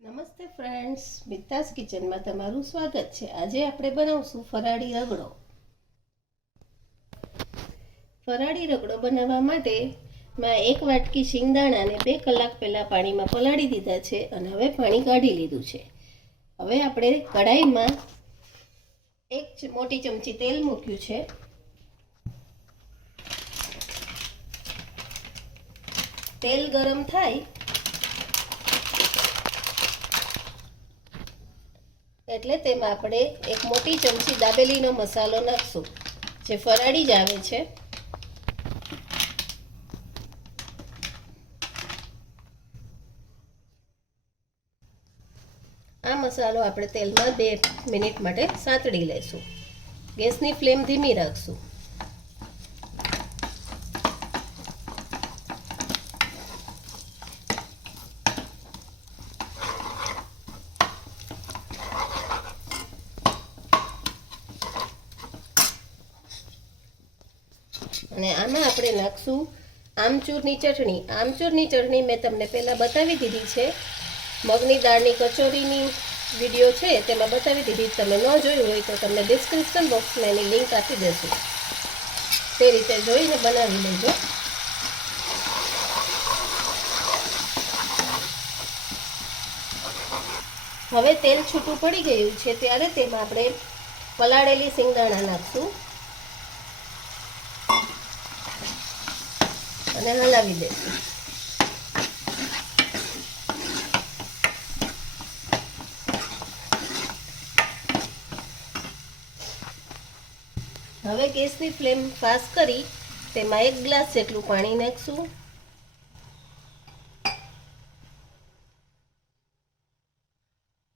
નમસ્તે ફ્રેન્ડ્સ, મિતાસ કિચનમાં તમારું સ્વાગત છે। આજે આપણે બનાવશું ફરાળી રગડો। ફરાળી રગડો બનાવવા માટે મેં 1 વાટકી શિંગદાણાને 2 કલાક પહેલાં પાણીમાં પલાળી દીધા છે અને હવે પાણી કાઢી લીધું છે। હવે આપણે કઢાઈમાં 1 મોટી ચમચી તેલ મૂક્યું છે। તેલ ગરમ થાય એટલે તેમાં આપણે 1 મોટી ચમચી દાબેલીનો મસાલો નાખશું, જે ફરાળી જ આવે છે। આ મસાલો આપણે તેલમાં 2 મિનિટ માટે સાંતળી લઈશું। ગેસની ફ્લેમ ધીમી રાખશું। અને આમાં આપણે નાખશું આમચૂરની ચટણી। આમચૂરની ચટણી મેં તમને પહેલાં બતાવી દીધી છે। મગની દાળની કચોરીની વિડીયો છે તેમાં બતાવી દીધી। તમે ન જોયું હોય તો તમને ડિસ્ક્રિપ્શન બોક્સમાં એની લિંક આપી દેશું, તે રીતે જોઈને બનાવી લેજો। હવે તેલ છૂટું પડી ગયું છે ત્યારે તેમાં આપણે પલાળેલી શિંગદાણા નાખશું અને હલાવી દઈશું। હવે ગેસની ફ્લેમ ફાસ્ટ કરી તેમાં 1 ગ્લાસ જેટલું પાણી નાખશું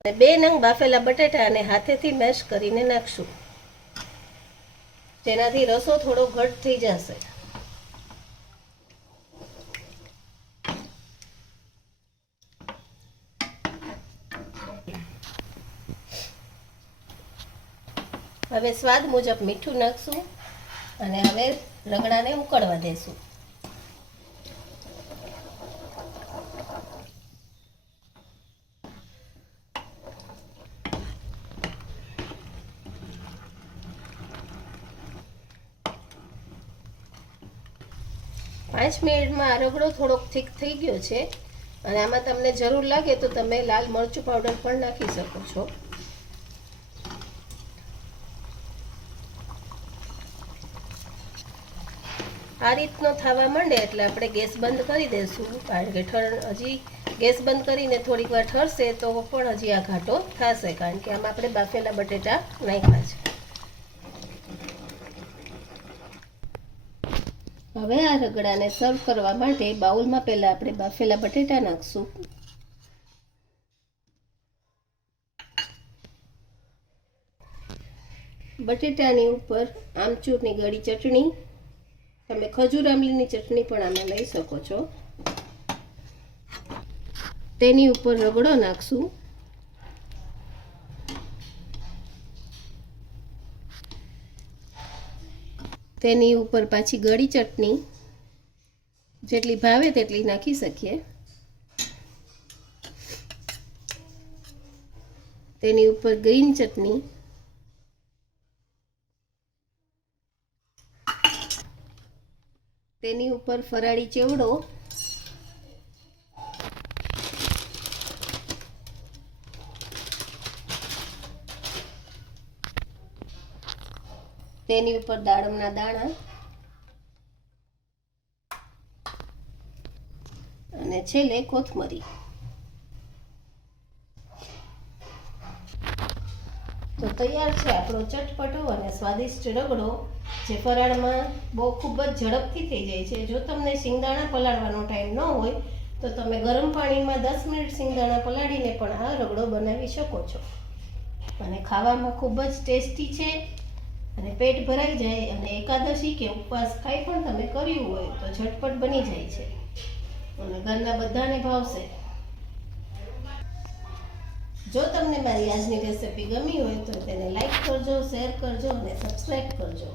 અને 2 નંગ બાફેલા બટેટાને હાથેથી મેશ કરીને નાખશું, જેનાથી રસો થોડો ઘટ થઈ જશે। હવે સ્વાદ મુજબ મીઠું નાખશું અને હવે રગડાને ઉકળવા દેશું। પાંચ મિનિટમાં આ રગડો થોડોક ઠીક થઈ ગયો છે અને આમાં તમને જરૂર લાગે તો તમે લાલ મરચું પાવડર પણ નાખી શકો છો। આ રીતનો થવા માંડે એટલે આપણે ગેસ બંધ કરી દઈશું, કારણ કે હજી ગેસ બંધ કરીને થોડીક વાર ઠરશે તો પણ હજી આ ઘાટો થશે, કારણ કે આમાં આપણે બાફેલા બટેટા નાખ્યા છે। હવે આ રગડાને સર્વ કરવા માટે બાઉલમાં પહેલા આપણે બાફેલા બટેટા નાખશું। બટેટાની ઉપર આમચૂરની ગળી ચટણી, તમે ખજૂર આમલીની ચટણી પણ આમાં લઈ શકો છો, તેની ઉપર રગડો નાખશું। તેની ઉપર પાછી ગળી ચટણી, જેટલી ભાવે તેટલી નાખી શકીએ। તેની ઉપર ગ્રીન ચટણી, તેની ઉપર ફરાળી ચેવડો, તેની ઉપર દાડમના દાણા અને છેલ્લે કોથમરી। તો તૈયાર છે આપણો ચટપટો અને સ્વાદિષ્ટ રગડો, જે ફરાળમાં ખૂબ જ ઝડપથી થઈ જાય છે। જો તમને શિંગદાણા પલાળવાનો ટાઈમ ન હોય તો તમે ગરમ પાણીમાં 10 મિનિટ શિંગદાણા પલાળીને પણ આ રગડો બનાવી શકો છો અને ખાવામાં ખૂબ જ ટેસ્ટી છે અને પેટ ભરાઈ જાય। અને એકાદશી કે ઉપવાસ કાંઈ પણ તમે કર્યું હોય તો ઝટપટ બની જાય છે અને ઘરના બધાને ભાવશે। જો તમને મારી આજની રેસિપી ગમી હોય તો તેને લાઈક કરજો, શેર કરજો અને સબસ્ક્રાઈબ કરજો।